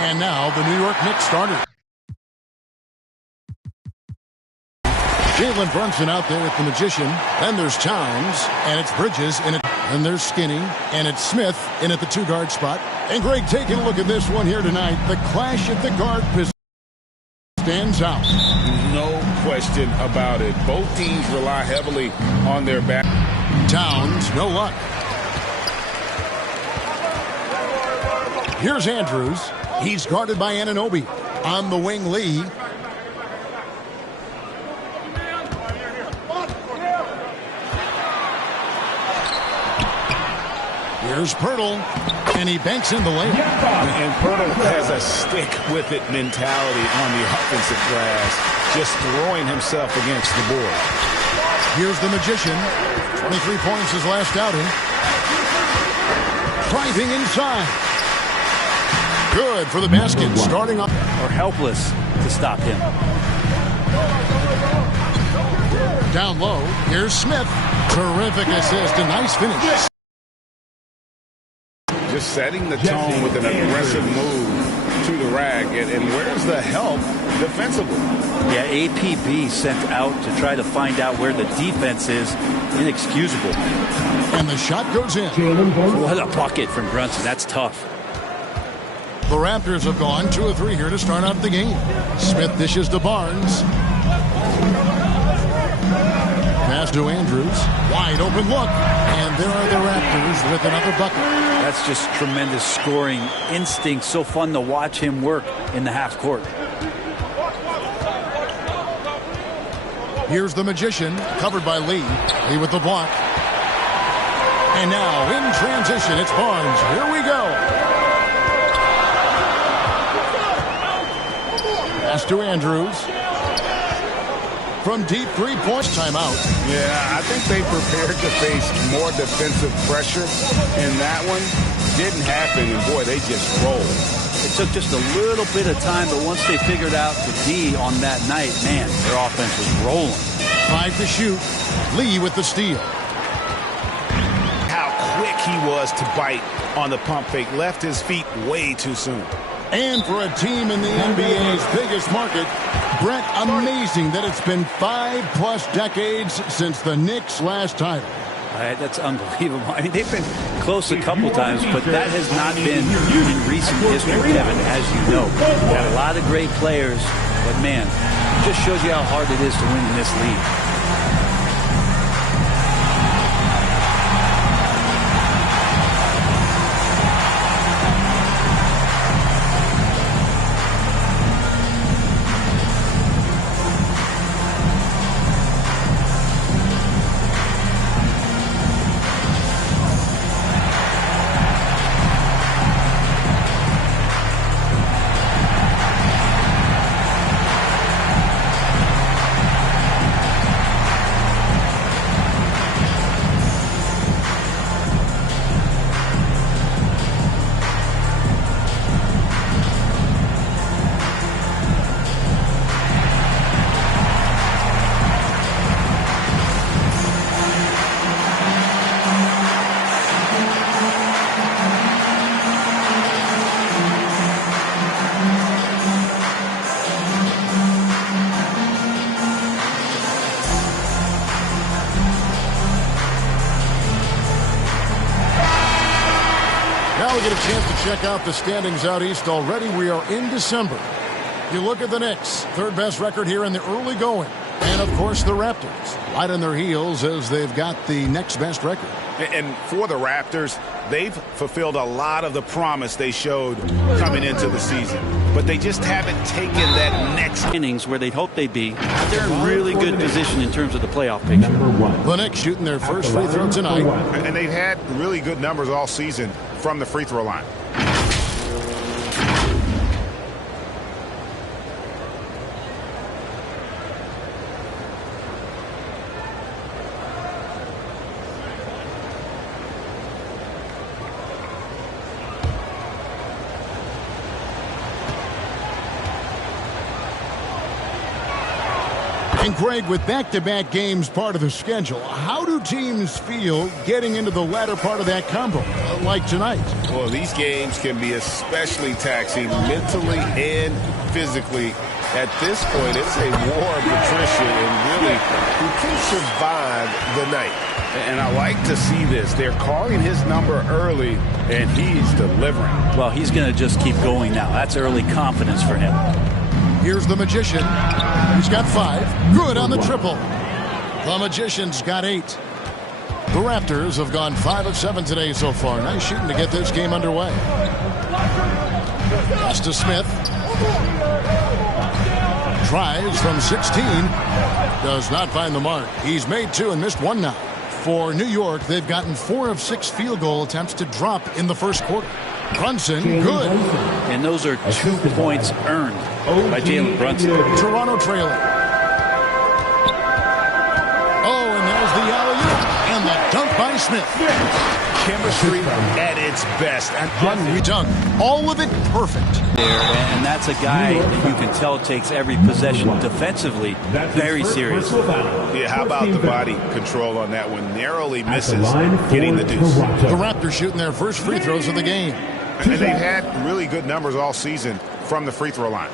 And now the New York Knicks starter. Jalen Brunson out there with the Magician. Then there's Towns, and it's Bridges in it. And there's Skinny, and it's Smith in at the two-guard spot. And Greg, taking a look at this one here tonight. The clash at the guard position stands out. No question about it. Both teams rely heavily on their back. Towns, no luck. Here's Andrews. He's guarded by Anunoby. On the wing, Lee. Here's Pirtle, and he banks in the layup. And Pirtle has a stick-with-it mentality on the offensive glass, just throwing himself against the board. Here's the Magician. 23 points his last outing. Driving inside. Good for the basket. Starting off. Or helpless to stop him. Down low. Here's Smith. Terrific assist. A nice finish. Just setting the tone with an aggressive move to the rack. And where's the help defensively? Yeah, APB sent out to try to find out where the defense is. Inexcusable. And the shot goes in. What a bucket from Brunson. That's tough. The Raptors have gone 2 of 3 here to start out the game. Smith dishes to Barnes. Pass to Andrews. Wide open look. And there are the Raptors with another bucket. That's just tremendous scoring instinct. So fun to watch him work in the half court. Here's the Magician, covered by Lee. Lee with the block. And now in transition, it's Barnes. Here we go. Pass to Andrews. From deep three-point timeout. Yeah, I think they prepared to face more defensive pressure, and that one didn't happen, and boy, they just rolled. It took just a little bit of time, but once they figured out the D on that night, man, their offense was rolling. 5 to shoot. Lee with the steal. How quick he was to bite on the pump fake. Left his feet way too soon. And for a team in the NBA's biggest market, Brett, amazing that it's been 5+ decades since the Knicks' last title. That's unbelievable. I mean, they've been close a couple times, but that has not been in recent history, Kevin, as you know. We've got a lot of great players, but man, it just shows you how hard it is to win in this league. Now we get a chance to check out the standings out east already. We are in December. You look at the Knicks, third best record here in the early going. And, of course, the Raptors, right on their heels as they've got the next best record. And for the Raptors, they've fulfilled a lot of the promise they showed coming into the season. But they just haven't taken that next innings where they'd hoped they'd be. They're in really good position in terms of the playoff picture. The Knicks shooting their first free throw tonight. And they've had really good numbers all season from the free throw line. And Greg, with back-to-back games part of the schedule, how do teams feel getting into the latter part of that combo, like tonight? Well, these games can be especially taxing mentally and physically. At this point, it's a war of attrition and really who can survive the night. And I like to see this. They're calling his number early, and he's delivering. Well, he's going to just keep going now. That's early confidence for him. Here's the Magician. He's got 5. Good on the triple. The Magician's got 8. The Raptors have gone 5 of 7 today so far. Nice shooting to get this game underway. Pass to Smith. Tries from 16. Does not find the mark. He's made 2 and missed 1 now. For New York, they've gotten 4 of 6 field goal attempts to drop in the first quarter. Brunson, good. And those are 2 points earned by Jalen Brunson. Toronto trailing. Oh, and there's the alley-oop. And the dunk by Smith. Chemistry at its best. And Henry dunk. All of it perfect. And that's a guy that you can tell takes every possession defensively very seriously. Yeah, how about the body control on that one? Narrowly misses getting the deuce. The Raptors shooting their first free throws of the game. And they've had really good numbers all season from the free throw line.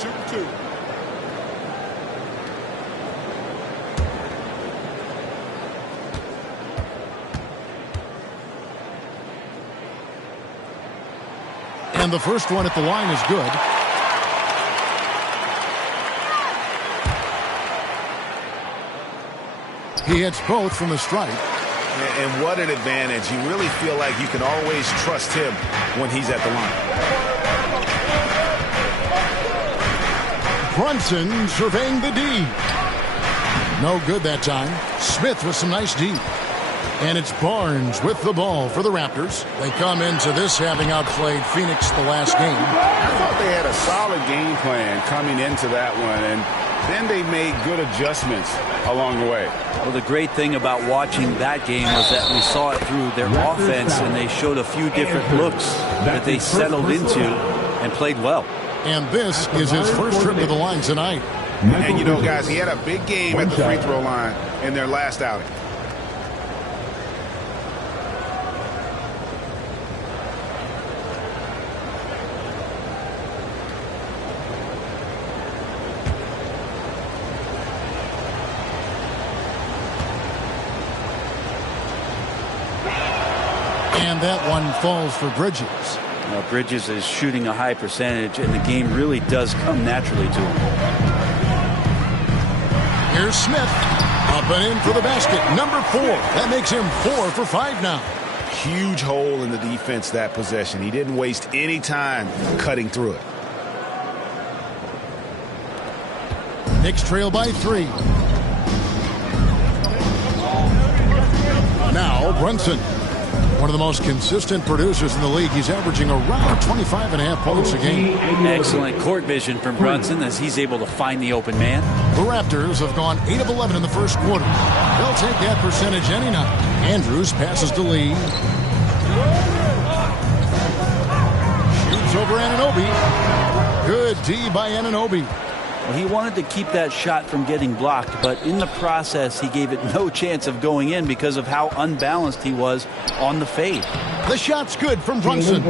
Shoot 2. And the first one at the line is good. He hits both from the stripe. And what an advantage. You really feel like you can always trust him when he's at the line. Brunson surveying the D. No good that time. Smith with some nice D. And it's Barnes with the ball for the Raptors. They come into this having outplayed Phoenix the last game. I thought they had a solid game plan coming into that one, and then they made good adjustments along the way. Well, the great thing about watching that game was that we saw it through their offense, and they showed a few different looks that they settled into and played well. And this is his first trip to the line tonight. And, you know, guys, he had a big game at the free throw line in their last outing. And that one falls for Bridges. Bridges is shooting a high percentage, and the game really does come naturally to him. Here's Smith. Up and in for the basket. Number 4. That makes him 4 for 5 now. Huge hole in the defense that possession. He didn't waste any time cutting through it. Knicks trail by 3. Now Brunson. One of the most consistent producers in the league. He's averaging around 25.5 points a game. Excellent court vision from Brunson as he's able to find the open man. The Raptors have gone 8 of 11 in the first quarter. They'll take that percentage any night. Andrews passes to Lee. Shoots over Anunoby. Good D by Anunoby. Well, he wanted to keep that shot from getting blocked, but in the process, he gave it no chance of going in because of how unbalanced he was on the fade. The shot's good from Brunson.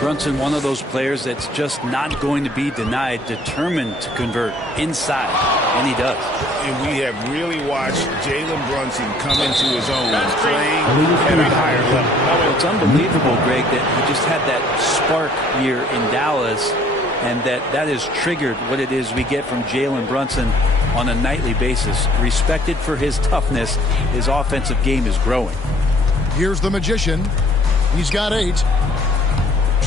Brunson, one of those players that's just not going to be denied, determined to convert inside, and he does. And we have really watched Jalen Brunson come into his own, playing at a higher level. Well, it's unbelievable, Greg, that he just had that spark here in Dallas, and that has triggered what it is we get from Jalen Brunson on a nightly basis. Respected for his toughness, his offensive game is growing. Here's the Magician. He's got 8.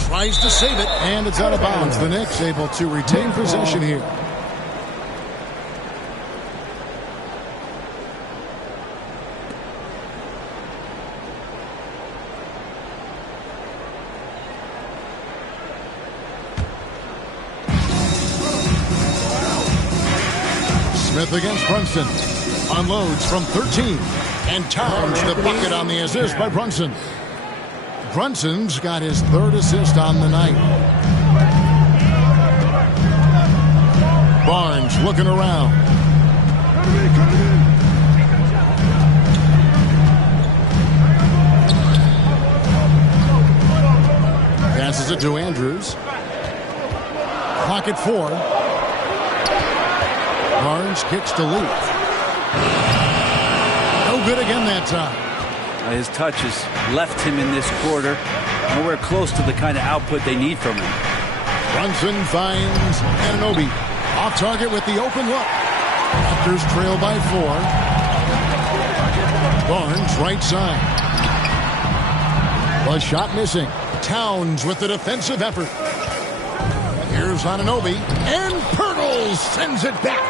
Tries to save it, and it's out of bounds. The Knicks able to retain possession here. Smith against Brunson. Unloads from 13. And Towns the bucket on the assist by Brunson. Brunson's got his 3rd assist on the night. Barnes looking around. Passes it to Andrews. Clock at 4. Barnes kicks to Lee. No good again that time. His touch has left him in this quarter. Nowhere close to the kind of output they need from him. Brunson finds Anunoby. Off target with the open look. Raptors trail by 4. Barnes right side. The shot missing. Towns with the defensive effort. Here's Anunoby. And Poeltl sends it back.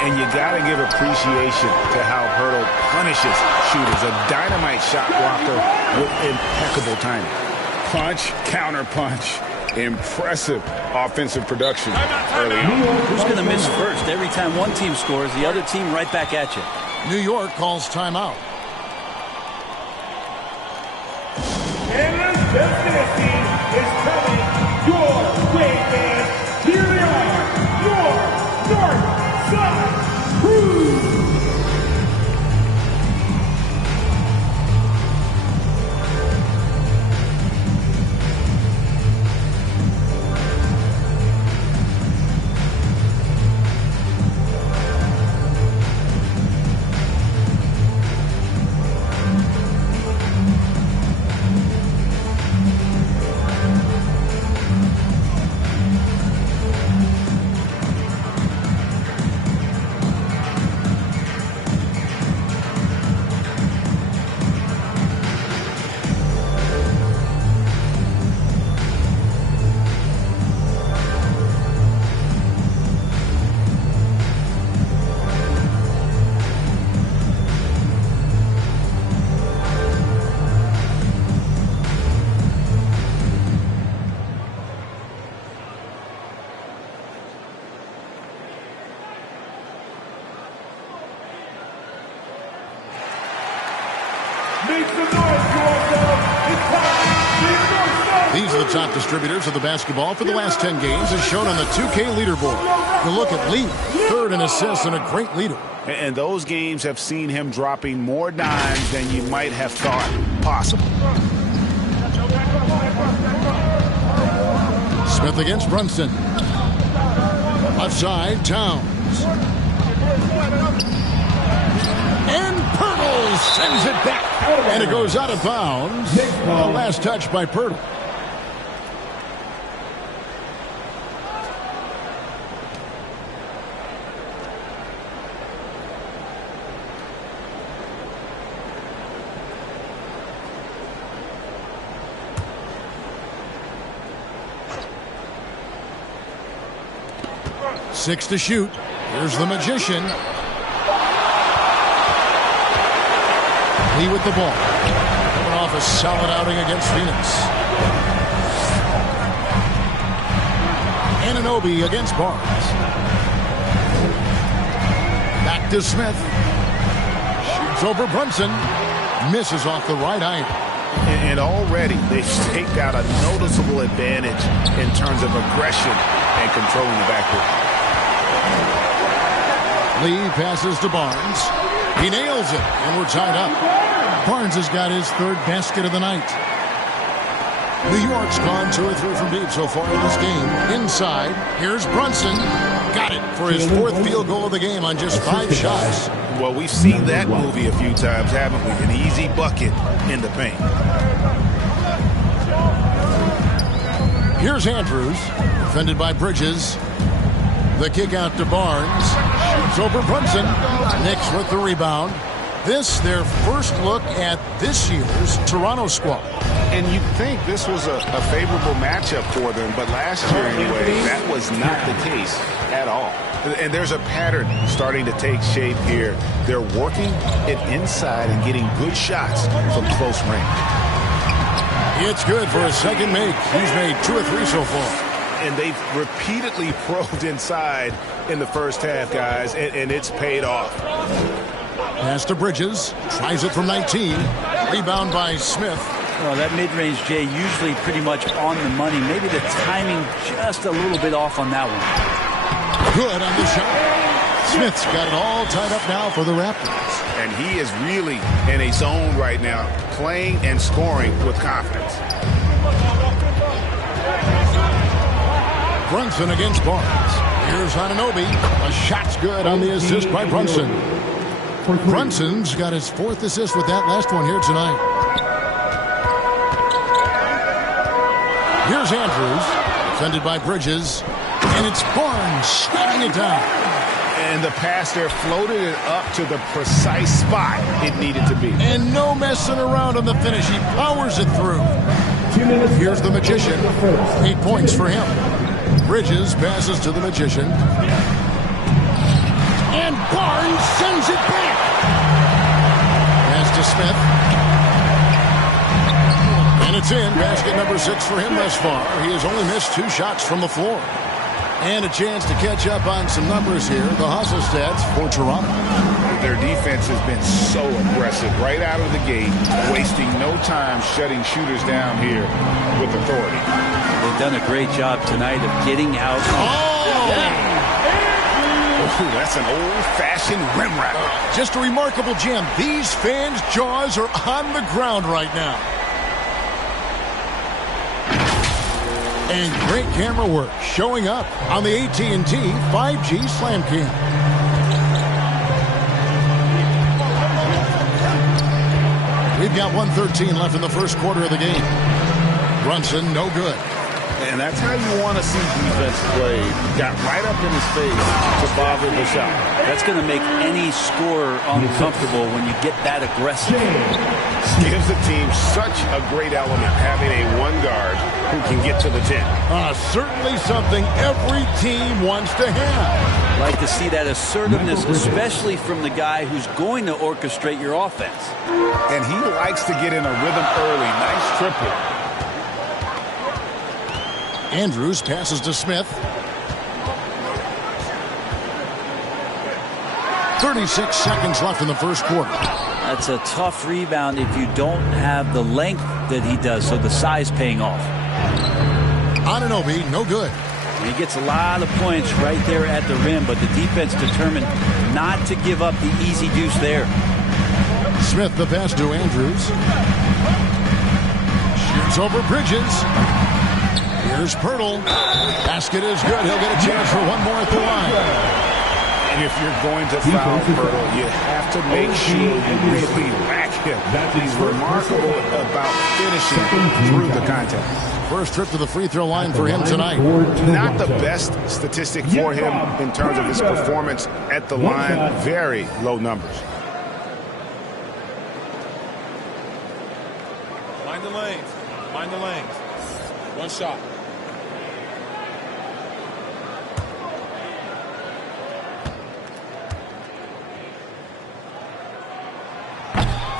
And you got to give appreciation to how Poeltl punishes shooters. A dynamite shot blocker with impeccable timing. Punch, counter punch. Impressive offensive production early on. Who's going to miss first? Every time one team scores, the other team right back at you. New York calls timeout. And the Cincinnati is coming your way, fans. Here they are, your North Side Crew. These are the top distributors of the basketball for the last 10 games as shown on the 2K leaderboard. You look at Lee, third in assists and a great leader. And those games have seen him dropping more dimes than you might have thought possible. Smith against Brunson. Left side, Towns. And Poeltl sends it back. And it goes out of bounds. Last touch by Poeltl. Six to shoot. Here's the Magician. Lee with the ball. Coming off a solid outing against Phoenix. Anunoby against Barnes. Back to Smith. Shoots over Brunson. Misses off the right eye. And already they've staked out a noticeable advantage in terms of aggression and controlling the backcourt. Lee passes to Barnes. He nails it, and we're tied up. Barnes has got his third basket of the night. New York's gone 2 or 3 from deep so far in this game. Inside, here's Brunson. Got it for his 4th field goal of the game on just 5 shots. Well, we've seen that movie a few times, haven't we? An easy bucket in the paint. Here's Andrews, defended by Bridges. The kick out to Barnes. Shoots over Brunson. Knicks with the rebound. This, their first look at this year's Toronto squad. And you'd think this was a favorable matchup for them, but last year anyway, that was not the case at all. And there's a pattern starting to take shape here. They're working it inside and getting good shots from close range. It's good for a second make. He's made 2 or 3 so far. And they've repeatedly probed inside in the first half, guys, and it's paid off. Pass to Bridges. Tries it from 19. Rebound by Smith. Well, that mid-range, Jay, usually pretty much on the money. Maybe the timing just a little bit off on that one. Good on the shot. Smith's got it all tied up now for the Raptors. And he is really in a zone right now, playing and scoring with confidence. Brunson against Barnes. Here's Anunoby. A shot's good on the assist by Brunson. Brunson's got his 4th assist with that last one here tonight. Here's Andrews, defended by Bridges, and it's Barnes slamming it down. And the pass there floated it up to the precise spot it needed to be. And no messing around on the finish. He powers it through. Here's the Magician. 8 points for him. Bridges passes to the Magician. And Barnes sends it back. Pass to Smith. And it's in. Basket number 6 for him thus far. He has only missed 2 shots from the floor. And a chance to catch up on some numbers here. The hustle stats for Toronto. Their defense has been so aggressive right out of the gate, wasting no time shutting shooters down here with authority. They've done a great job tonight of getting out. Ooh, that's an old-fashioned rim wrapper. Just a remarkable jam. These fans' jaws are on the ground right now. And great camera work showing up on the AT&T 5G Slam Cam. We've got 1:13 left in the first quarter of the game. Brunson, no good. And that's how you want to see defense play. Got right up in his face to bother the shot. That's going to make any scorer uncomfortable when you get that aggressive. Gives the team such a great element having a one guard who can get to the 10. Certainly something every team wants to have. Like to see that assertiveness, especially from the guy who's going to orchestrate your offense. And he likes to get in a rhythm early. Nice triple. Andrews passes to Smith. 36 seconds left in the first quarter. That's a tough rebound if you don't have the length that he does, so the size paying off. Anunoby, no good. And he gets a lot of points right there at the rim, but the defense determined not to give up the easy deuce there. Smith, the pass to Andrews. Shoots over Bridges. Here's Pirtle. Basket is good. He'll get a chance for one more at the line. And if you're going to foul Pirtle, you have to make sure you really rack him. He's remarkable about finishing through the contact. First trip to the free throw line for him tonight. Not the best statistic for him in terms of his performance at the line. Very low numbers. Mind the lanes. Mind the lanes. One shot.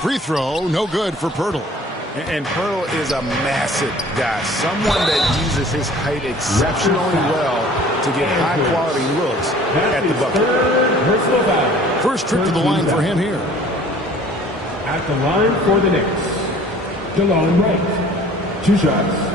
Free throw, no good for Pirtle. And Pirtle is a massive guy, someone that uses his height exceptionally well to get high-quality looks at the bucket. First trip to the line for him here. At the line for the Knicks, Delon Wright. 2 shots.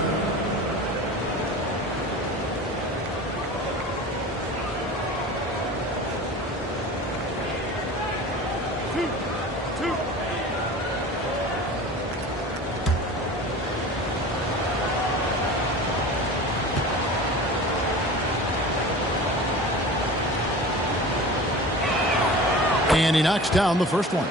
And he knocks down the first one.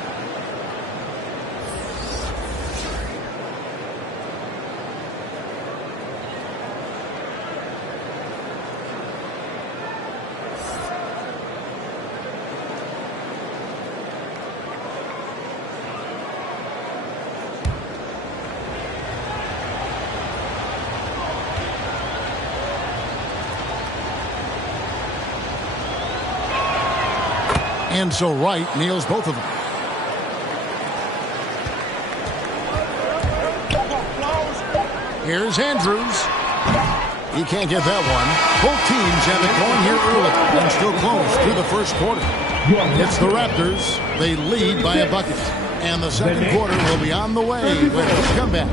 And so Wright nails both of them. Here's Andrews. He can't get that one. Both teams have it going here early and still close through the first quarter. It's the Raptors. They lead by a bucket. And the second quarter will be on the way with this comeback.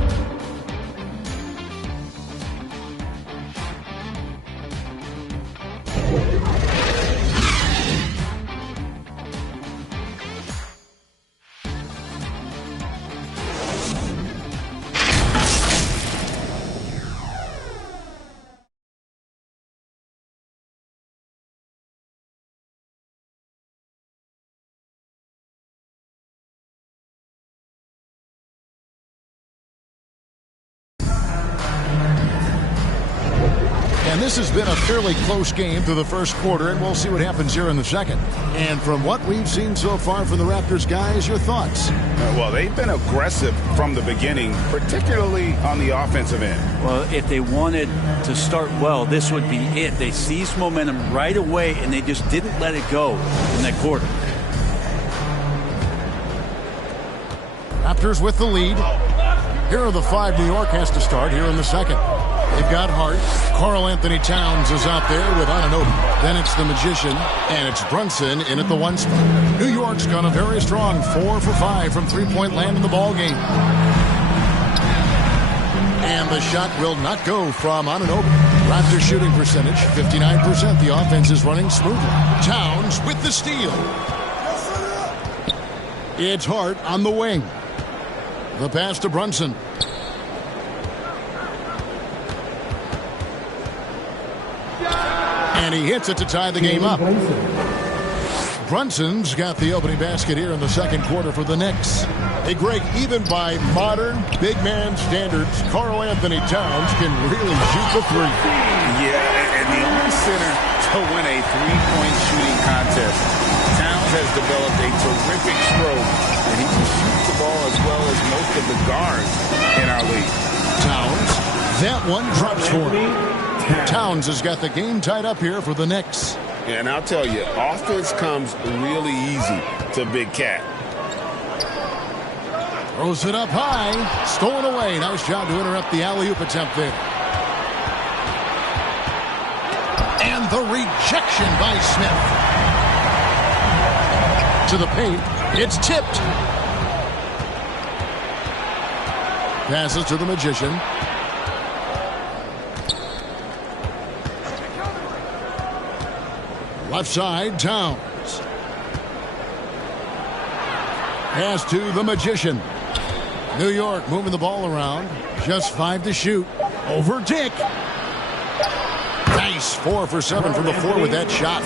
This has been a fairly close game through the first quarter, and we'll see what happens here in the second. And from what we've seen so far from the Raptors, guys, your thoughts? Well, they've been aggressive from the beginning, particularly on the offensive end. Well, if they wanted to start well, this would be it. They seized momentum right away, and they just didn't let it go in that quarter. Raptors with the lead. Here are the 5 New York has to start here in the second. They've got Hart. Karl Anthony Towns is out there with Anunoby. Then it's the Magician, and it's Brunson in at the 1 spot. New York's gone a very strong 4 for 5 from three-point land in the ballgame. And the shot will not go from Anunoby. Raptors shooting percentage, 59%. The offense is running smoothly. Towns with the steal. It's Hart on the wing. The pass to Brunson. And he hits it to tie the game up. Brunson's got the opening basket here in the second quarter for the Knicks. Hey, Greg, even by modern big man standards, Karl Anthony Towns can really shoot the three. Yeah, and the only center to win a three-point shooting contest. Towns has developed a terrific stroke, and he can shoot the ball as well as most of the guards in our league. Towns, that one drops for him. Towns has got the game tied up here for the Knicks. And I'll tell you, offense comes really easy to Big Cat. Throws it up high. Stolen away. Nice job to interrupt the alley-oop attempt there. And the rejection by Smith. To the paint. It's tipped. Passes to the Magician. Left side, Towns. Pass to the Magician. New York moving the ball around. Just 5 to shoot. Over Dick. Nice 4 for 7 from the floor with that shot.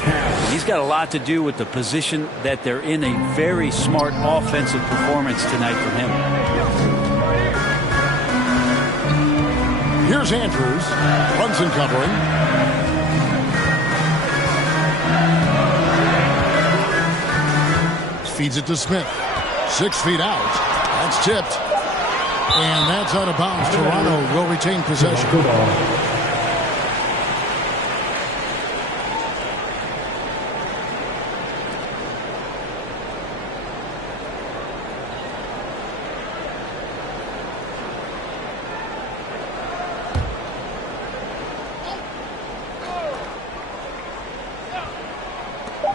He's got a lot to do with the position that they're in. A very smart offensive performance tonight from him. Here's Andrews. Brunson covering. Feeds it to Smith. 6 feet out. That's tipped. And that's out of bounds. Toronto will retain possession.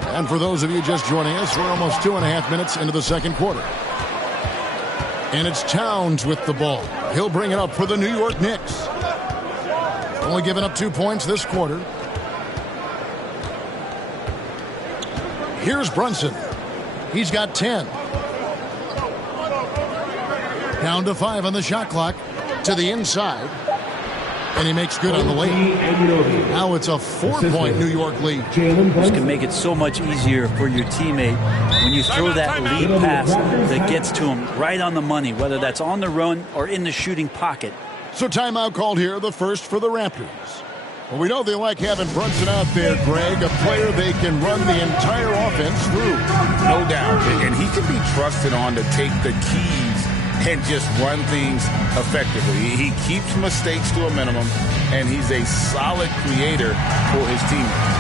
And for those of you just joining us, we're almost 2.5 minutes into the second quarter. And it's Towns with the ball. He'll bring it up for the New York Knicks. Only giving up 2 points this quarter. Here's Brunson. He's got 10. Down to 5 on the shot clock. To the inside. And he makes good on the lane. Now it's a 4-point New York lead. This can make it so much easier for your teammate when you throw that lead pass that gets to him right on the money, whether that's on the run or in the shooting pocket. So timeout called here, the first for the Raptors. Well, we know they like having Brunson out there, Greg, a player they can run the entire offense through. No doubt. And he can be trusted on to take the keys and just run things effectively. He keeps mistakes to a minimum, and he's a solid creator for his teammates.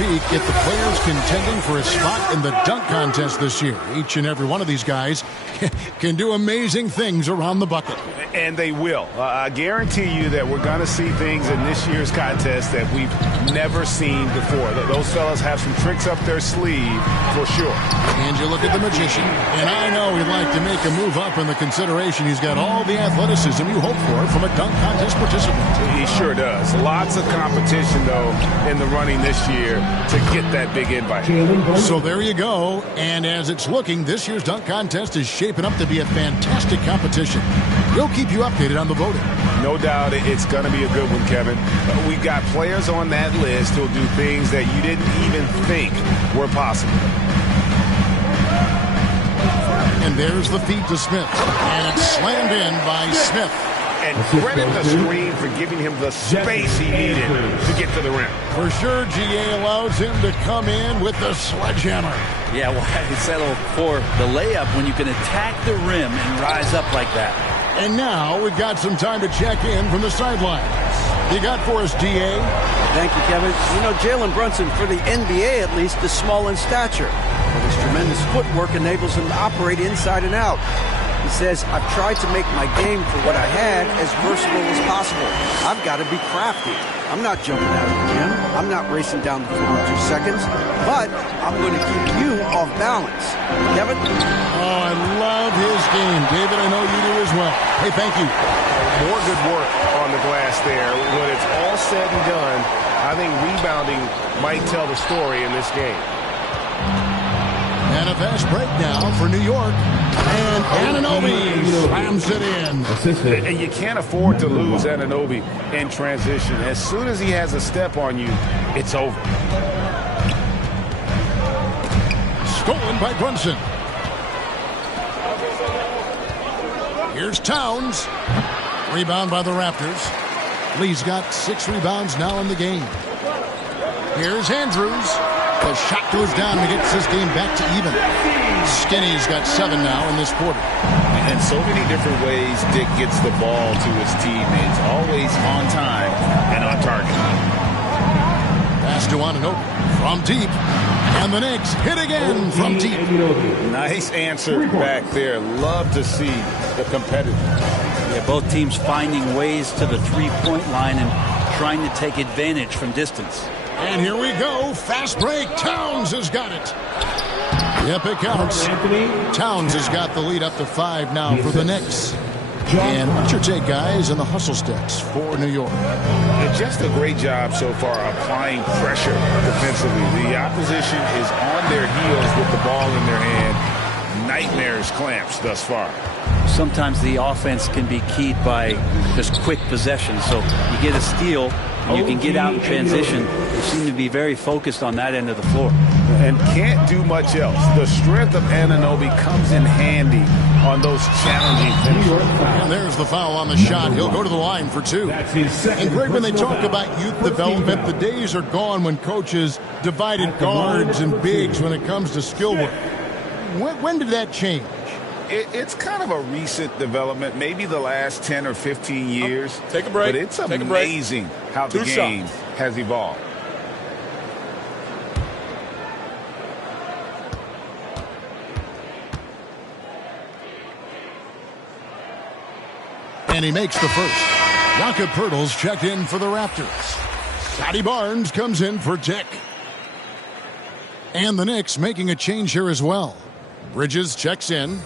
peek at the players contending for a spot in the dunk contest this year. Each and every one of these guys can do amazing things around the bucket. And they will. I guarantee you that we're going to see things in this year's contest that we've never seen before. Those fellas have some tricks up their sleeve for sure. And you look at the magician, and I know he'd like to make a move up in the consideration. He's got all the athleticism you hope for from a dunk contest participant. He sure does. Lots of competition, though, in the running this year to get that big invite. So there you go. And as it's looking, this year's dunk contest is shaping up to be a fantastic competition. We'll keep you updated on the voting. No doubt it's going to be a good one, Kevin. We've got players on that list who'll do things that you didn't even think were possible. And there's the feed to Smith. And it's slammed in by Smith. And credit the screen for giving him the space he needed to get to the rim. For sure, GA allows him to come in with the sledgehammer. Yeah, why settle for the layup when you can attack the rim and rise up like that? And now we've got some time to check in from the sidelines. You got for us, DA? Thank you, Kevin. You know, Jalen Brunson, for the NBA at least, is small in stature. But his tremendous footwork enables him to operate inside and out. He says, I've tried to make my game for what I had as versatile as possible. I've got to be crafty. I'm not jumping out of the gym. I'm not racing down the floor in 2 seconds. But I'm going to keep you off balance. Kevin? Oh, I love his game. David, I know you do as well. Hey, thank you. More good work on the glass there. When it's all said and done, I think rebounding might tell the story in this game. And a fast break now for New York. And Anunoby slams it in. And you can't afford to lose Anunoby in transition. As soon as he has a step on you, it's over. Stolen by Brunson. Here's Towns. Rebound by the Raptors. Lee's got 6 rebounds now in the game. Here's Andrews. The shot goes down and he gets this game back to even. Skinny's got 7 now in this quarter. And so many different ways Dick gets the ball to his teammates. Always on time and on target. Pass to Anunoby from deep. And the Knicks hit again from deep. Nice answer back there. Love to see the competitive. Yeah, both teams finding ways to the three-point line and trying to take advantage from distance. And here we go. Fast break. Towns has got it. Yep, it counts. Towns has got the lead up to 5 now for the Knicks. And what's your take, guys, on the hustle stats for New York? Just a great job so far applying pressure defensively. The opposition is on their heels with the ball in their hand. Nightmares clamps thus far. Sometimes the offense can be keyed by just quick possession. So you get a steal, and you can get out in transition. They seem to be very focused on that end of the floor. And can't do much else. The strength of Anunoby comes in handy on those challenging finishes. And there's the foul on the shot. He'll go to the line for 2. And Greg, when they talk about youth development, the days are gone when coaches divided guards and bigs when it comes to skill work. When did that change? It's kind of a recent development, maybe the last 10 or 15 years. Take a break. But it's amazing how the game has evolved. And he makes the first. Jakob Poeltl's checked in for the Raptors. Scotty Barnes comes in for Dick. And the Knicks making a change here as well. Bridges checks in.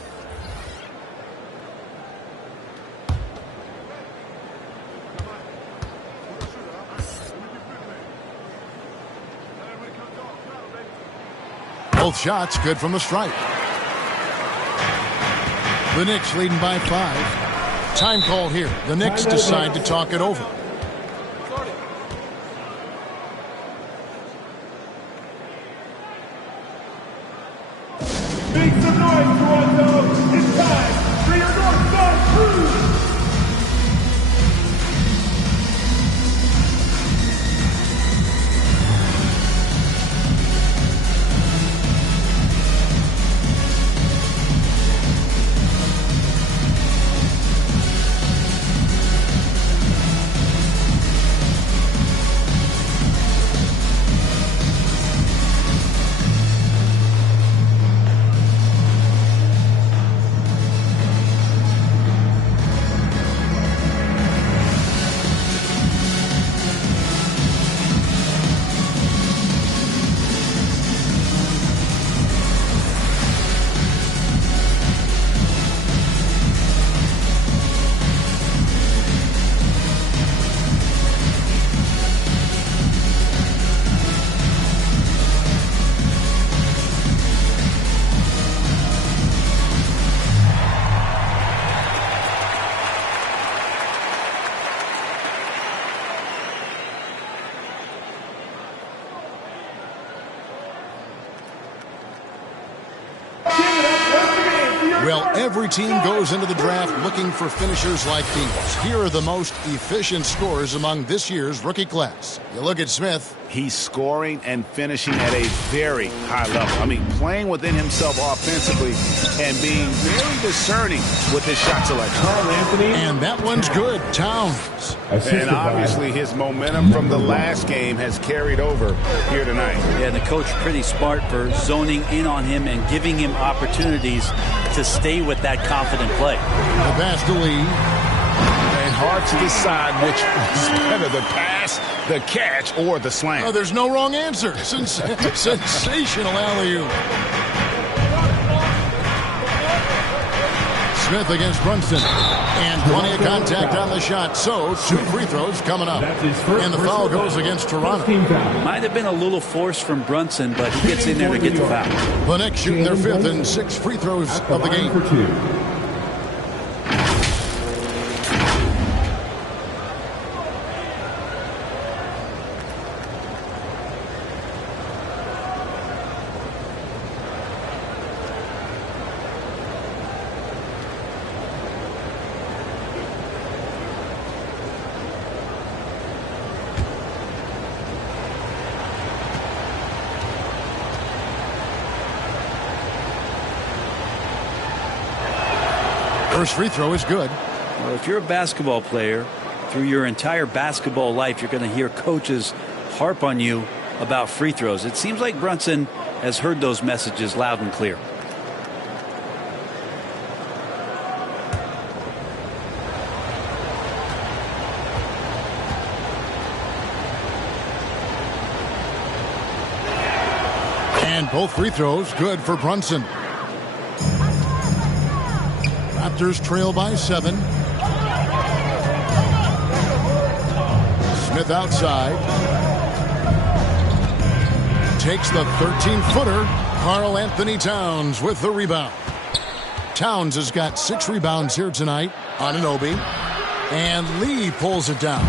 Both shots good from the stripe. The Knicks leading by 5. Time call here. The Knicks decide to talk it over. Make some noise, Toronto! It's time for your North Star Cruise! Well, every team goes into the draft looking for finishers like these. Here are the most efficient scorers among this year's rookie class. You look at Smith. He's scoring and finishing at a very high level. I mean, playing within himself offensively and being very discerning with his shot selection. And that one's good. Towns. And obviously his momentum from the last game has carried over here tonight. Yeah, the coach pretty smart for zoning in on him and giving him opportunities to stay with that confident play. The pass to Lee. And hard to decide which is better, the pass, the catch, or the slam. Oh, there's no wrong answer. Sensational alley-oop. Smith against Brunson. And plenty of contact on the shot. So, 2 free throws coming up. And the foul goes against Toronto. Might have been a little force from Brunson, but he gets in there to get the foul. The Knicks shooting their 5th and 6th free throws of the game. First free throw is good. Well, if you're a basketball player, through your entire basketball life, you're going to hear coaches harp on you about free throws. It seems like Brunson has heard those messages loud and clear. And both free throws good for Brunson. Raptors trail by 7. Smith outside. Takes the 13-footer. Karl Anthony Towns with the rebound. Towns has got 6 rebounds here tonight. Anunoby. And Lee pulls it down.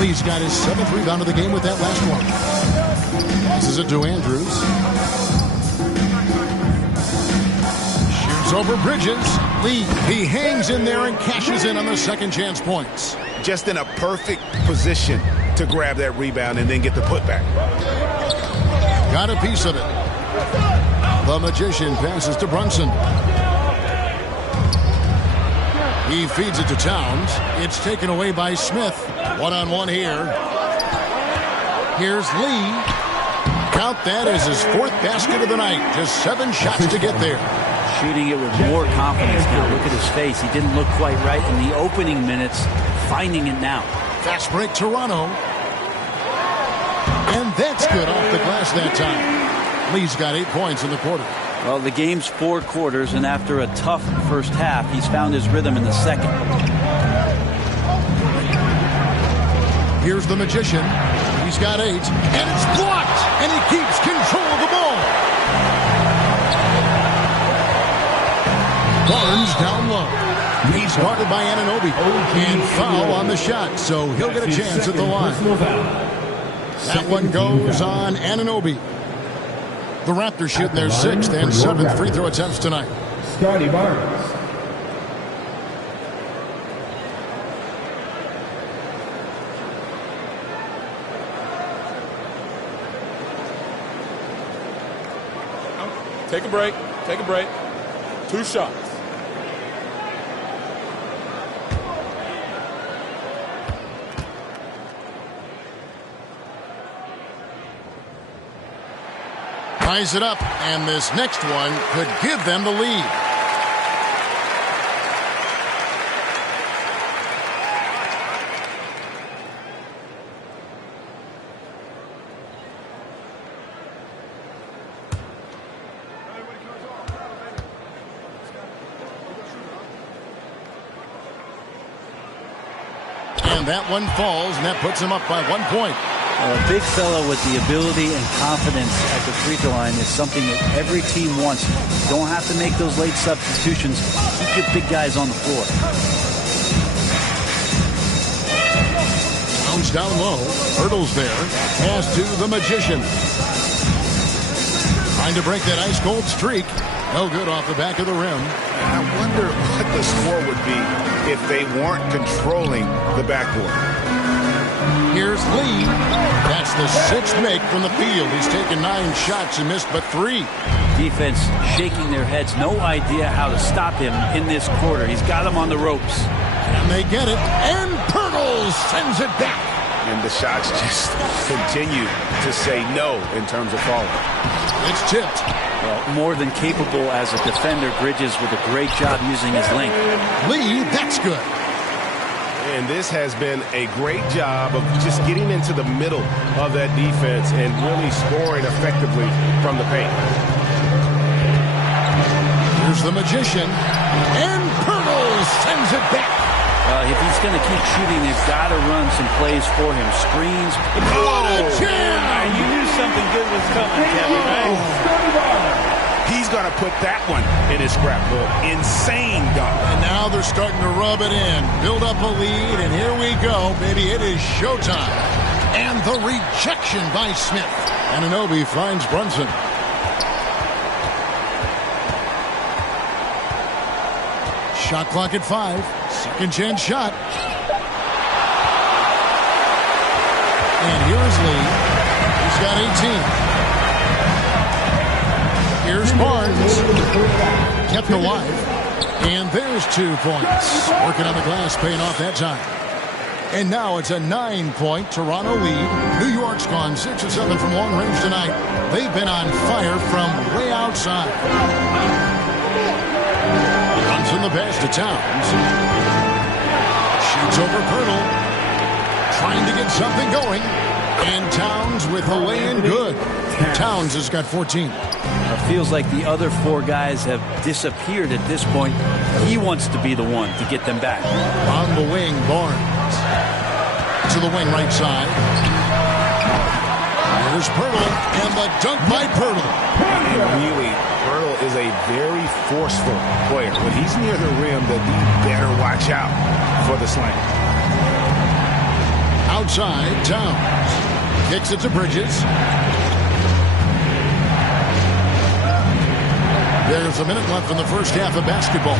Lee's got his 7th rebound of the game with that last one. Passes it to Andrews. Shoots over Bridges. Lee, he hangs in there and cashes in on the second chance points. Just in a perfect position to grab that rebound and then get the putback. Got a piece of it. The Magician passes to Brunson. He feeds it to Towns. It's taken away by Smith. One-on-one here. Here's Lee. Count that as his 4th basket of the night. Just 7 shots to get there. Shooting it with more confidence now. Look at his face. He didn't look quite right in the opening minutes. Finding it now. Fast break Toronto. And that's good off the glass that time. Lee's got 8 points in the quarter. Well, the game's 4 quarters, and after a tough first half, he's found his rhythm in the second. Here's the Magician. He's got 8, and it's blocked, and he keeps control of the ball. Barnes down low. He's guarded by Anunoby. And foul on the shot, so he'll get a chance at the line. That one goes on Anunoby. The Raptors shooting their 6th and 7th free throw attempts tonight. Scotty Barnes. Take a break. Take a break. 2 shots. Ties it up, and this next one could give them the lead. And that one falls, and that puts him up by 1 point. A big fellow with the ability and confidence at the free throw line is something that every team wants. You don't have to make those late substitutions. Keep your big guys on the floor. Towns down low. Hurdles there. Pass to the Magician. Trying to break that ice-cold streak. No good off the back of the rim. I wonder what the score would be if they weren't controlling the backboard. Here's Lee. That's the 6th make from the field. He's taken 9 shots and missed but 3. Defense shaking their heads. No idea how to stop him in this quarter. He's got him on the ropes. And they get it. And Pirtle sends it back. And the shots just continue to say no in terms of falling. It's tipped. Well, more than capable as a defender. Bridges with a great job using his length. Lee, that's good. And this has been a great job of just getting into the middle of that defense and really scoring effectively from the paint. Here's the Magician. And Pirtle sends it back. If he's going to keep shooting, they've got to run some plays for him. Screens. What a jam! You knew something good was coming, Kevin, right? He's going to put that one in his scrapbook. Insane dunk. And now they're starting to rub it in. Build up a lead, and here we go, baby. It is showtime. And the rejection by Smith. Anunoby finds Brunson. Shot clock at 5. Second chance shot. And here's Lee. He's got 18. Here's Barnes. Kept alive. And there's 2 points. Working on the glass, paying off that time. And now it's a 9-point Toronto lead. New York's gone 6 of 7 from long range tonight. They've been on fire from way outside. In the pass to Towns. Shoots over Pirtle. Trying to get something going. And Towns with a lay-in good. Towns has got 14. It feels like the other 4 guys have disappeared at this point. He wants to be the one to get them back. On the wing, Barnes. To the wing right side. Here's Pirtle. And the dunk by Pirtle. And really, Pirtle is a very forceful player. When he's near the rim, that he better watch out for the slam. Outside, Towns. Kicks it to Bridges. There's a minute left in the first half of basketball.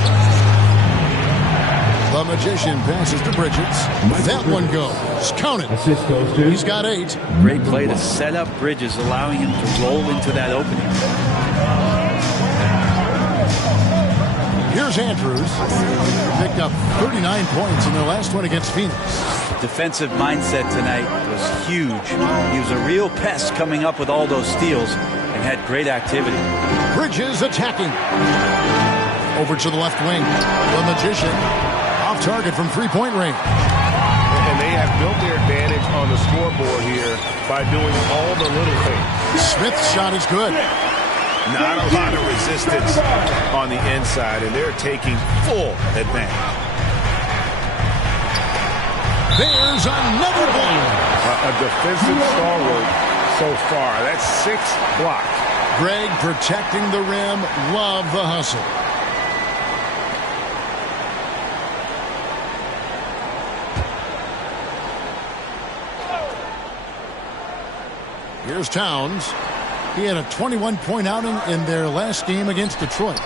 The Magician passes to Bridges. That one goes. Count it. Assist goes to. He's got 8. Great play to set up Bridges, allowing him to roll into that opening. Here's Andrews. Picked up 39 points in their last one against Phoenix. Defensive mindset tonight was huge. He was a real pest coming up with all those steals and had great activity. Bridges attacking. Over to the left wing. The Magician off target from three-point range. And they have built their advantage on the scoreboard here by doing all the little things. Smith's shot is good. Not a lot of resistance on the inside, and they're taking full advantage. There's another one. A defensive stalwart so far. That's 6 blocks. Greg protecting the rim. Love the hustle. Here's Towns. He had a 21-point outing in their last game against Detroit.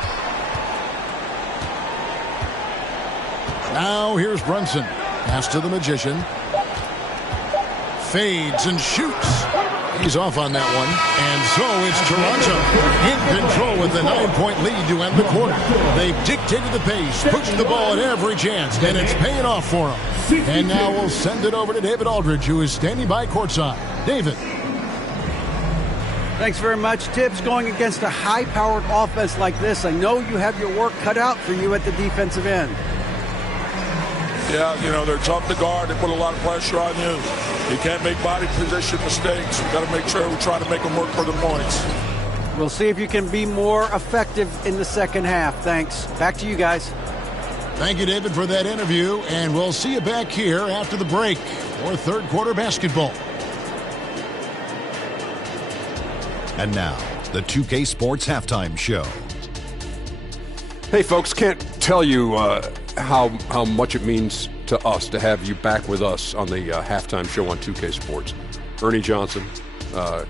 Now here's Brunson. Pass to the Magician. Fades and shoots. He's off on that one. And so it's Toronto in control with the 9-point lead to end the quarter. They've dictated the pace, pushed the ball at every chance, and it's paying off for them. And now we'll send it over to David Aldridge, who is standing by courtside. David. Thanks very much. Tibbs, going against a high-powered offense like this, I know you have your work cut out for you at the defensive end. Yeah, you know, they're tough to guard. They put a lot of pressure on you. You can't make body position mistakes. We've got to make sure we try to make them work for the points. We'll see if you can be more effective in the second half. Thanks. Back to you guys. Thank you, David, for that interview. And we'll see you back here after the break for third quarter basketball. And now, the 2K Sports Halftime Show. Hey, folks, can't tell you how much it means to us to have you back with us on the halftime show on 2K Sports. Ernie Johnson,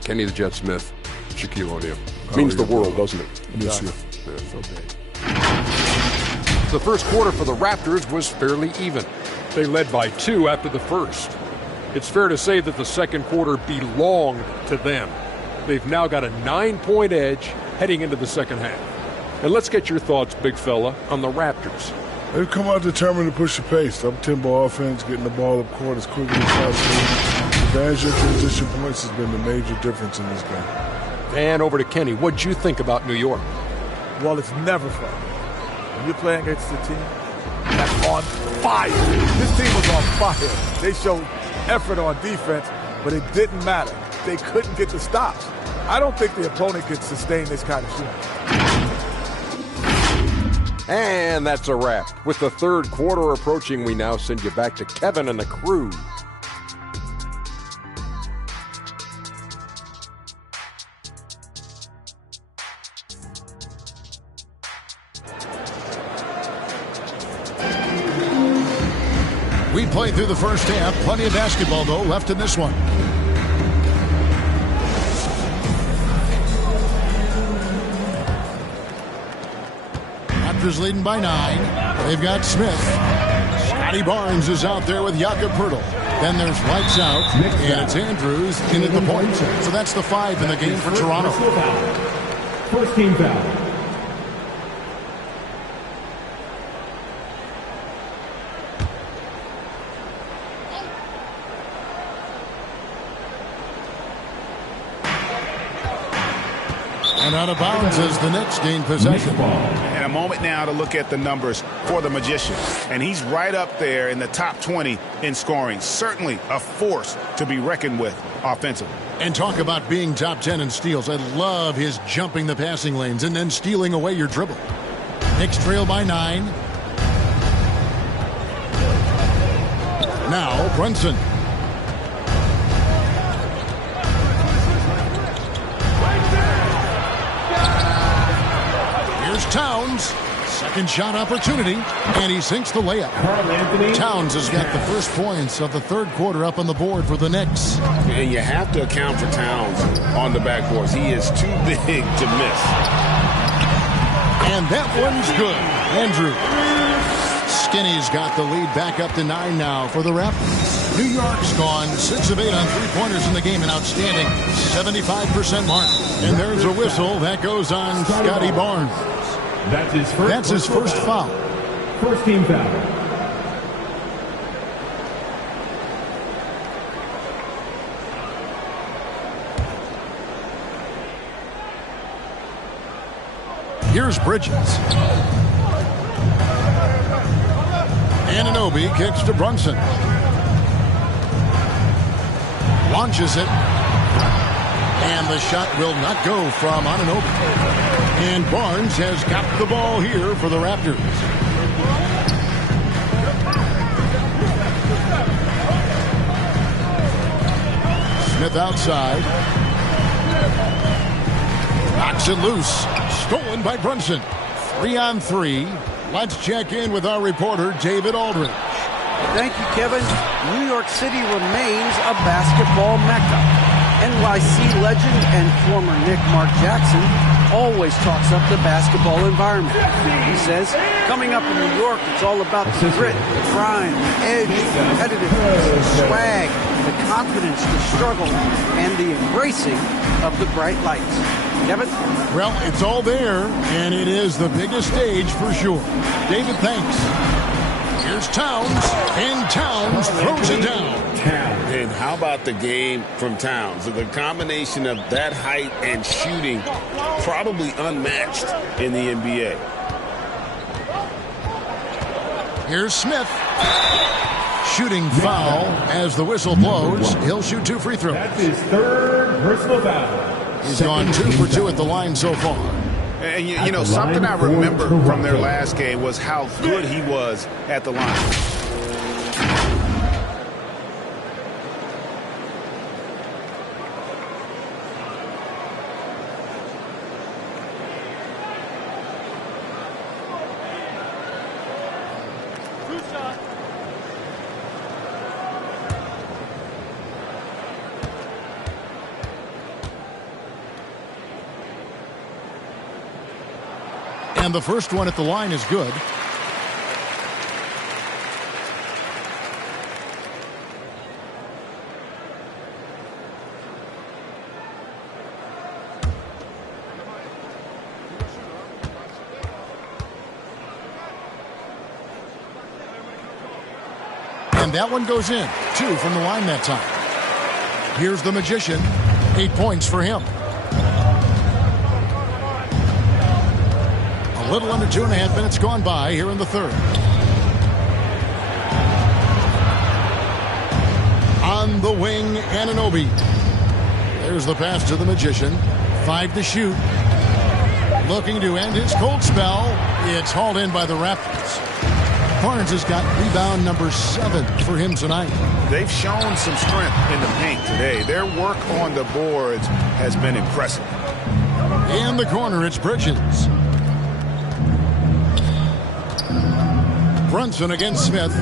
Kenny the Jet Smith, Shaquille O'Neal. Means the world, doesn't it? Yes, So big. The first quarter for the Raptors was fairly even. They led by 2 after the first. It's fair to say that the second quarter belonged to them. They've now got a 9-point edge heading into the second half. And let's get your thoughts, big fella, on the Raptors. They've come out determined to push the pace. Up-tempo offense, getting the ball up court as quickly as possible. Advantage of transition points has been the major difference in this game. And over to Kenny. What'd you think about New York? Well, it's never fun when you're playing against a team that's on fire. This team was on fire. They showed effort on defense, but it didn't matter. They couldn't get the stops. I don't think the opponent could sustain this kind of shooting. And that's a wrap. With the third quarter approaching, we now send you back to Kevin and the crew. We played through the first half. Plenty of basketball, though, left in this one. Raptors leading by 9. They've got Smith. Scotty Barnes is out there with Jakob Poeltl. Then there's lights out, and it's Andrews in at the point. So that's the 5 in the game for Toronto. First team foul. And out of bounds as the Knicks gain possession. And a moment now to look at the numbers for the Magician. And he's right up there in the top 20 in scoring. Certainly a force to be reckoned with offensively. And talk about being top 10 in steals. I love his jumping the passing lanes and then stealing away your dribble. Knicks trail by 9. Now Brunson. Here's Towns. Second shot opportunity, and he sinks the layup. Towns has got the first points of the third quarter up on the board for the Knicks. And you have to account for Towns on the backboards. He is too big to miss. And that one's good. Andrew. Skinny's got the lead back up to 9 now for the Raptors. New York's gone 6 of 8 on three-pointers in the game, an outstanding 75% mark. And there's a whistle that goes on Scotty Barnes. That's his first foul. First team foul. Here's Bridges. Anunoby kicks to Brunson. Launches it. And the shot will not go from Anunoby. And Barnes has got the ball here for the Raptors. Smith outside. Knocks it loose. Stolen by Brunson. 3-on-3. Let's check in with our reporter, David Aldridge. Thank you, Kevin. New York City remains a basketball mecca. NYC legend and former Knick Mark Jackson always talks up the basketball environment. He says, coming up in New York, it's all about the grit, the grind, the edge, the competitiveness, the swag, the confidence to struggle, and the embracing of the bright lights. Kevin? Well, it's all there, and it is the biggest stage for sure. David, thanks. Here's Towns, and Towns throws it down. And how about the game from Towns? The combination of that height and shooting, probably unmatched in the NBA. Here's Smith. Shooting foul as the whistle blows. He'll shoot 2 free throws. That's his third personal foul. He's gone 2 for 2 at the line so far. And you know, something I remember from their last game was how good he was at the line. And the first one at the line is good. And that one goes in. 2 from the line that time. Here's the Magician. 8 points for him. A little under 2.5 minutes gone by here in the third. On the wing, Anunoby. There's the pass to the Magician. 5 to shoot. Looking to end his cold spell. It's hauled in by the Raptors. Barnes has got rebound number 7 for him tonight. They've shown some strength in the paint today. Their work on the boards has been impressive. In the corner, it's Bridges. Brunson against Smith.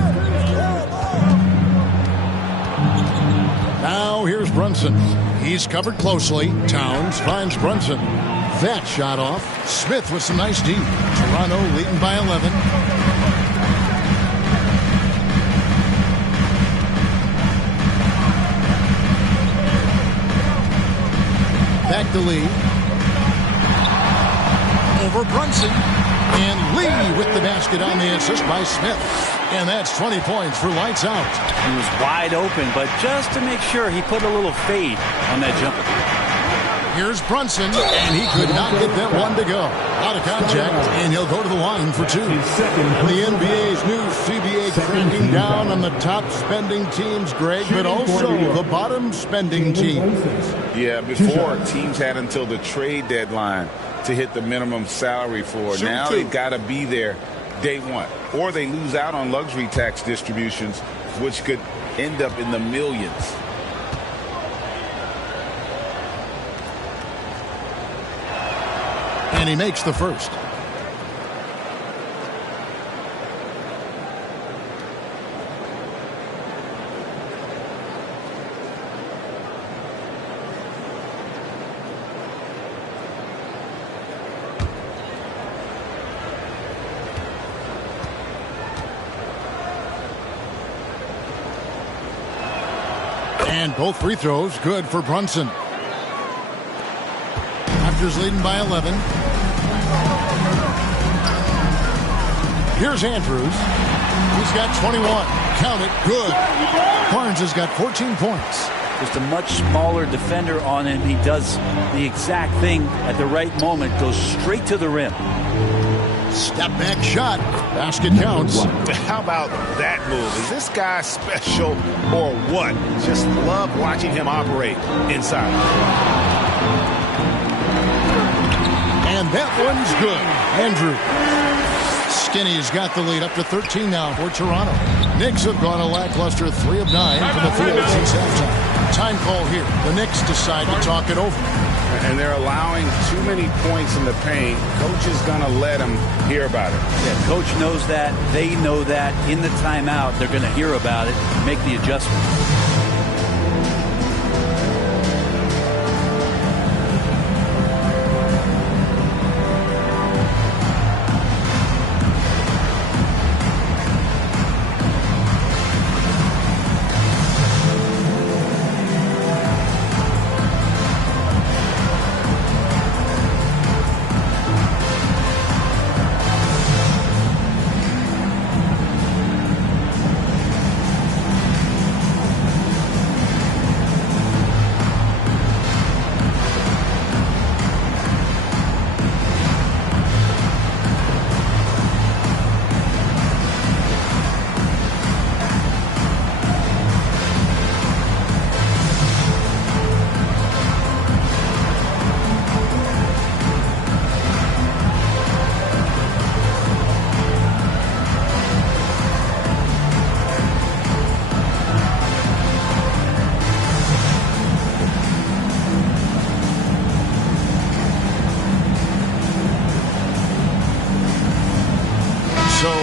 Now here's Brunson. He's covered closely. Towns finds Brunson. That shot off. Smith with some nice D. Toronto leading by 11. Back to Lee. Over Brunson. And Lee with the basket on the assist by Smith. And that's 20 points for lights out. He was wide open, but just to make sure, he put a little fade on that jumper. Here's Brunson, and he could not get that one to go. Out of contact, and he'll go to the line for 2. The NBA's new CBA cracking down on the top spending teams, Greg, but also the bottom spending teams. Yeah, before teams had until the trade deadline to hit the minimum salary floor. Now they've got to be there day one, or they lose out on luxury tax distributions, which could end up in the millions. And he makes the first. And both free throws good for Brunson. Raptors leading by 11. Here's Andrews. He's got 21. Count it. Good. Barnes has got 14 points. Just a much smaller defender on him. He does the exact thing at the right moment. Goes straight to the rim. Step back shot. Basket counts. How about that move? Is this guy special or what? Just love watching him operate inside. And that one's good. Andrew. Skinny's got the lead up to 13 now for Toronto. Knicks have gone a lackluster 3 of 9 from the field since halftime. Time call here. The Knicks decide to talk it over. And they're allowing too many points in the paint. Coach is going to let them hear about it. Yeah, coach knows that. They know that. In the timeout, they're going to hear about it, make the adjustment.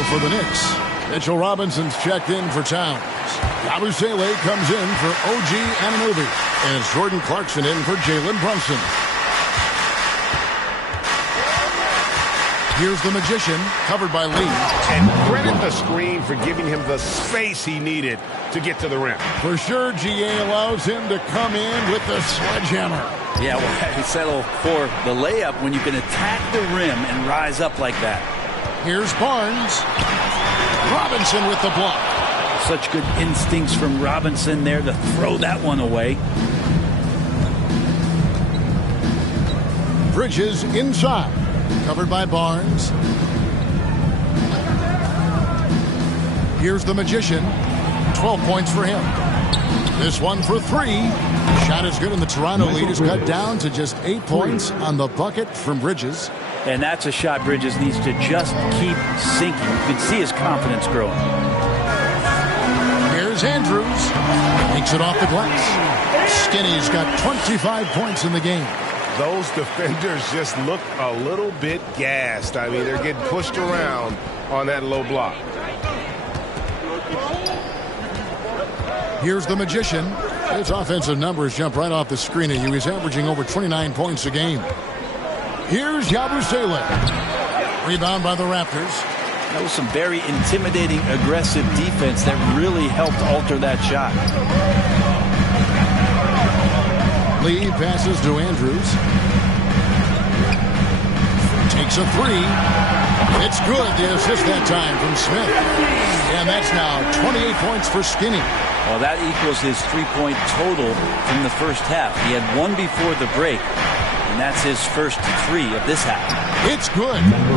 For the Knicks, Mitchell Robinson's checked in for Towns. Yabusele comes in for OG Anunoby. And it's Jordan Clarkson in for Jalen Brunson. Here's the Magician, covered by Lee. And credit the screen for giving him the space he needed to get to the rim. For sure, GA allows him to come in with the sledgehammer. Yeah, well, he settled for the layup when you can attack the rim and rise up like that. Here's Barnes. Robinson with the block. Such good instincts from Robinson there to throw that one away. Bridges inside. Covered by Barnes. Here's the Magician. 12 points for him. This one for 3. Shot is good, and the Toronto lead is cut down to just 8 points on the bucket from Bridges. And that's a shot Bridges needs to just keep sinking. You can see his confidence growing. Here's Andrews. Takes it off the glass. Skinny's got 25 points in the game. Those defenders just look a little bit gassed. I mean, they're getting pushed around on that low block. Here's the Magician. His offensive numbers jump right off the screen at you. He's averaging over 29 points a game. Here's Yabusele. Rebound by the Raptors. That was some very intimidating, aggressive defense that really helped alter that shot. Lee passes to Andrews. Takes a 3. It's good. The assist that time from Smith. And that's now 28 points for Skinny. Well, that equals his 3-point total from the first half. He had one before the break, and that's his first 3 of this half. It's good. Number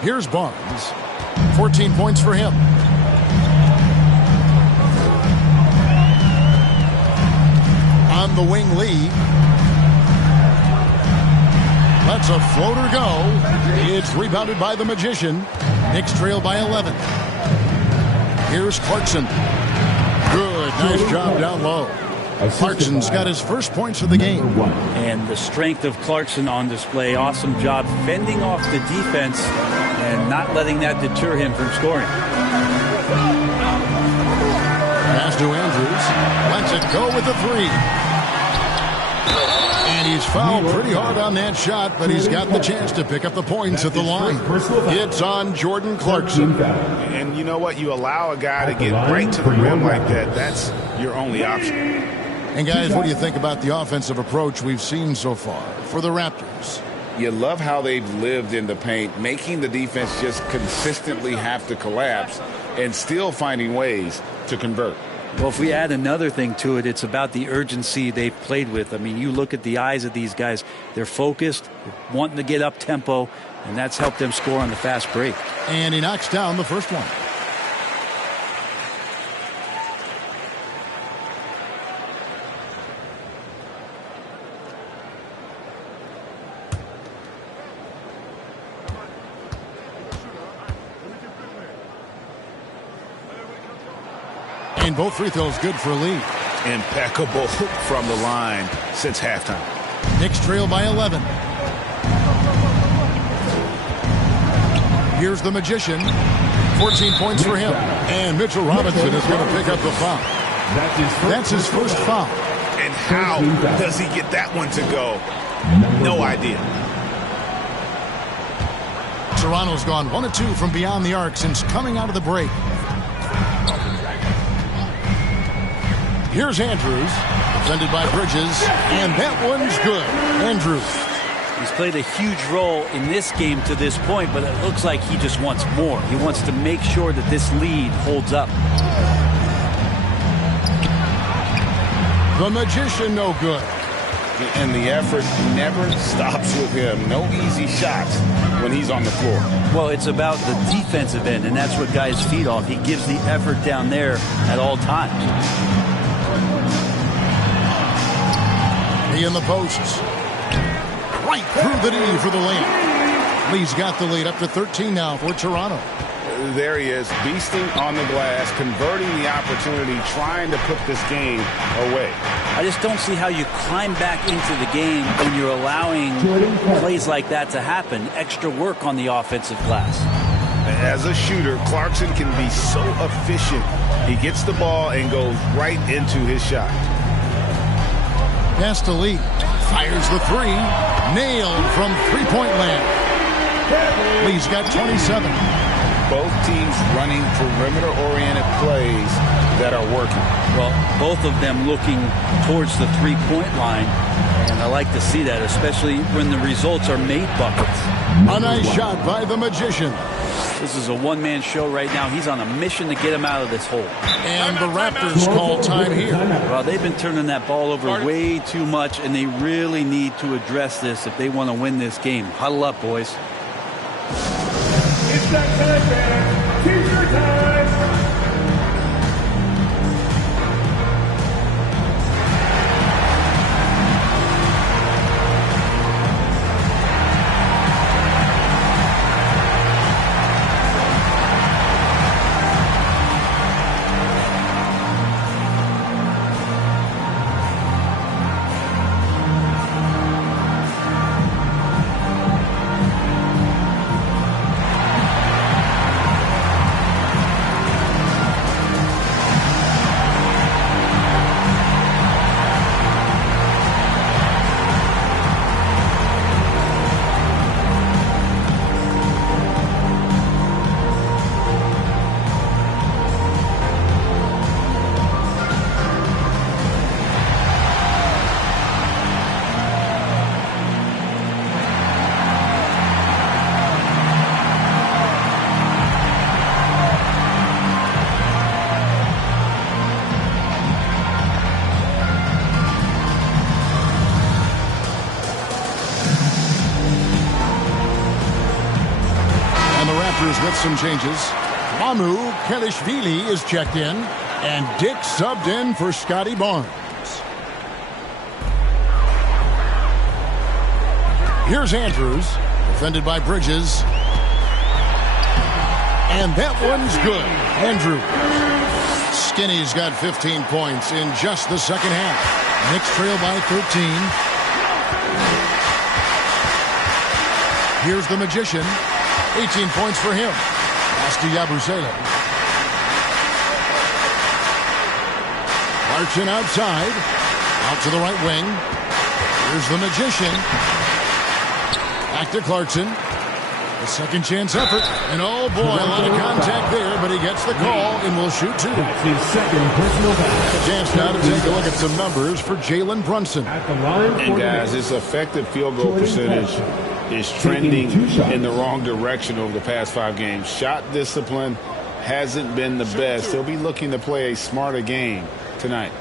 1. Here's Barnes. 14 points for him. On the wing, Lee. Lets a floater go. It's rebounded by the Magician. Knicks trail by 11. Here's Clarkson. Good. Nice job down low. Clarkson's got his first points of the game. And the strength of Clarkson on display. Awesome job fending off the defense and not letting that deter him from scoring. Pass to Andrews. Lets it go with a 3. And he's fouled pretty hard on that shot, but he's got the chance to pick up the points at the line. It's on Jordan Clarkson. And you know what? You allow a guy to get right to the rim like that. That's your only option. And guys, what do you think about the offensive approach we've seen so far for the Raptors? You love how they've lived in the paint, making the defense just consistently have to collapse and still finding ways to convert. Well, if we add another thing to it, it's about the urgency they've played with. I mean, you look at the eyes of these guys. They're focused, wanting to get up tempo, and that's helped them score on the fast break. And he knocks down the first one. And both free throws good for Lee. Impeccable from the line since halftime. Knicks trail by 11. Here's the Magician. 14 points for him. And Mitchell Robinson is going to pick up the foul. That's his first foul. And how does he get that one to go? No idea. Toronto's gone 1 of 2 from beyond the arc since coming out of the break. Here's Andrews, defended by Bridges, and that one's good. Andrews. He's played a huge role in this game to this point, but it looks like he just wants more. He wants to make sure that this lead holds up. The Magician, no good. And the effort never stops with him. No easy shots when he's on the floor. Well, it's about the defensive end, and that's what guys feed off. He gives the effort down there at all times. He in the posts. Right through the knee for the layup. Lee's got the lead up to 13 now for Toronto. There he is, beasting on the glass, converting the opportunity, trying to put this game away. I just don't see how you climb back into the game when you're allowing plays like that to happen. Extra work on the offensive glass. As a shooter, Clarkson can be so efficient. He gets the ball and goes right into his shot. Pass to Lee. Fires the 3. Nailed from three-point land. Lee's got 27. Both teams running perimeter-oriented plays that are working. Well, both of them looking towards the three-point line. And I like to see that, especially when the results are made buckets. A nice shot by the Magician. This is a one-man show right now. He's on a mission to get him out of this hole. And the Raptors call time here. Well, they've been turning that ball over way too much, and they really need to address this if they want to win this game. Huddle up, boys. It's that time, man. Teacher time. With some changes. Mamu Kelishvili is checked in, and Dick subbed in for Scotty Barnes. Here's Andrews, defended by Bridges. And that one's good. Andrews. Skinny's got 15 points in just the second half. Knicks trail by 13. Here's the Magician. 18 points for him. Asti Yabusele. Clarkson outside. Out to the right wing. Here's the Magician. Back to Clarkson. The second chance effort. And oh boy, a lot of contact there, but he gets the call and will shoot two. That's his second personal foul. A chance now to take a look at some numbers for Jalen Brunson. At the line for and guys, his effective field goal percentage is trending in the wrong direction over the past 5 games. Shot discipline hasn't been the best. He'll be looking to play a smarter game tonight.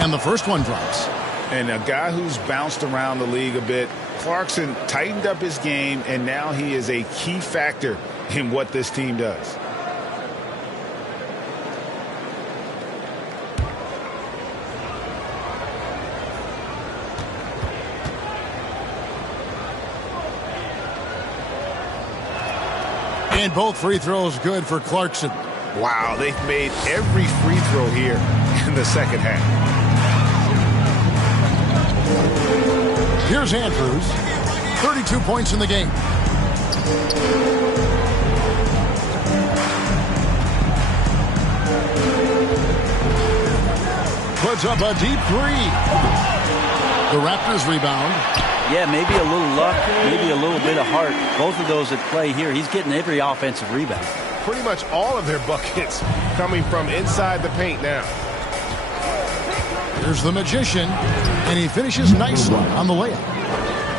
And the first one drops. And a guy who's bounced around the league a bit, Clarkson tightened up his game, and now he is a key factor in what this team does. And both free throws good for Clarkson. Wow, they've made every free throw here in the second half. Here's Andrews. 32 points in the game. Puts up a deep three. The Raptors rebound. Yeah, maybe a little luck, maybe a little bit of heart. Both of those at play here. He's getting every offensive rebound. Pretty much all of their buckets coming from inside the paint now. Here's the Magician, and he finishes nicely on the layup.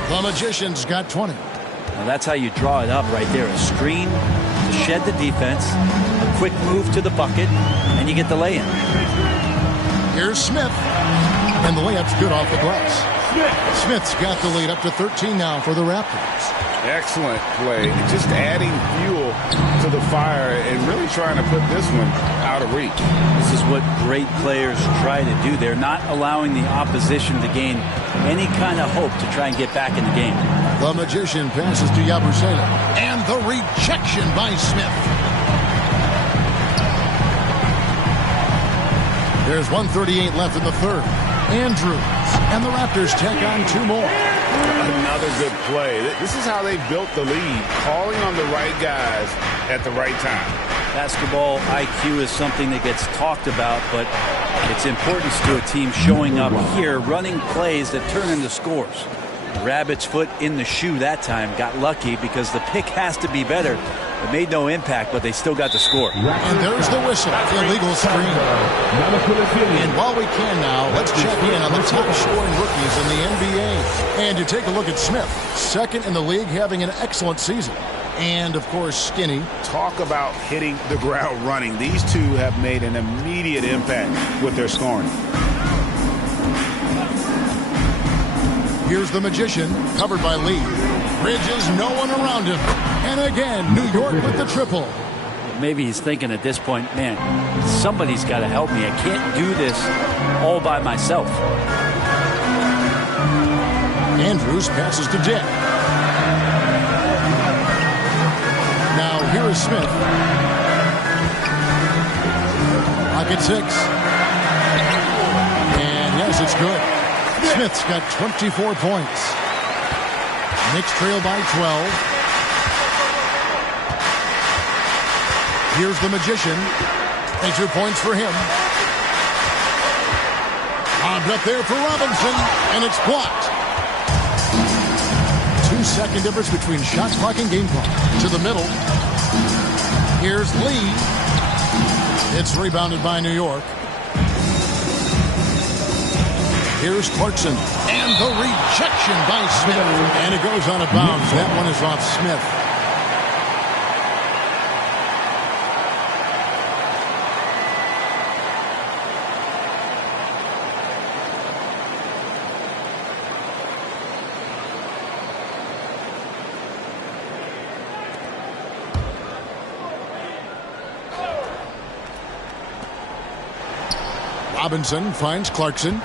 The Magician's got 20. Now that's how you draw it up right there. A screen to shed the defense, a quick move to the bucket, and you get the lay-in. Here's Smith, and the layup's good off the glass. Smith's got the lead up to 13 now for the Raptors. Excellent play. Just adding fuel to the fire and really trying to put this one out of reach. This is what great players try to do. They're not allowing the opposition to gain any kind of hope to try and get back in the game. The Magician passes to Yabusele. And the rejection by Smith. There's 1:38 left in the third. Andrews. And the Raptors tack on 2 more. Another good play. This is how they built the lead, calling on the right guys at the right time. Basketball IQ is something that gets talked about, but its importance to a team showing up here, running plays that turn into scores. Rabbit's foot in the shoe that time, got lucky because the pick has to be better. It made no impact, but they still got the score. And there's the whistle, illegal screen. And while we can now, let's check in on the top scoring rookies in the NBA. And you take a look at Smith, second in the league, having an excellent season. And, of course, Skinny. Talk about hitting the ground running. These two have made an immediate impact with their scoring. Here's the Magician, covered by Lee. Bridges, no one around him. And again, New York with the triple. Maybe he's thinking at this point, man, somebody's got to help me. I can't do this all by myself. Andrews passes to Dick. Now here is Smith. Pocket 6. And yes, it's good. Smith's got 24 points. Knicks trail by 12. Here's the Magician. 2 points for him. Lobbed up there for Robinson, and it's blocked. 2-second difference between shot clock and game clock. To the middle. Here's Lee. It's rebounded by New York. Here's Clarkson. And the rejection by Smith. And it goes out of bounds. That one is off Smith. Robinson finds Clarkson.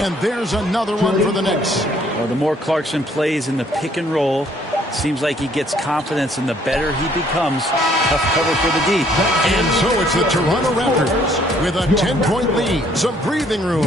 And there's another one for the Knicks. Well, the more Clarkson plays in the pick and roll, it seems like he gets confidence, and the better he becomes. Tough cover for the D. And so it's the Toronto Raptors with a 10-point lead. Some breathing room.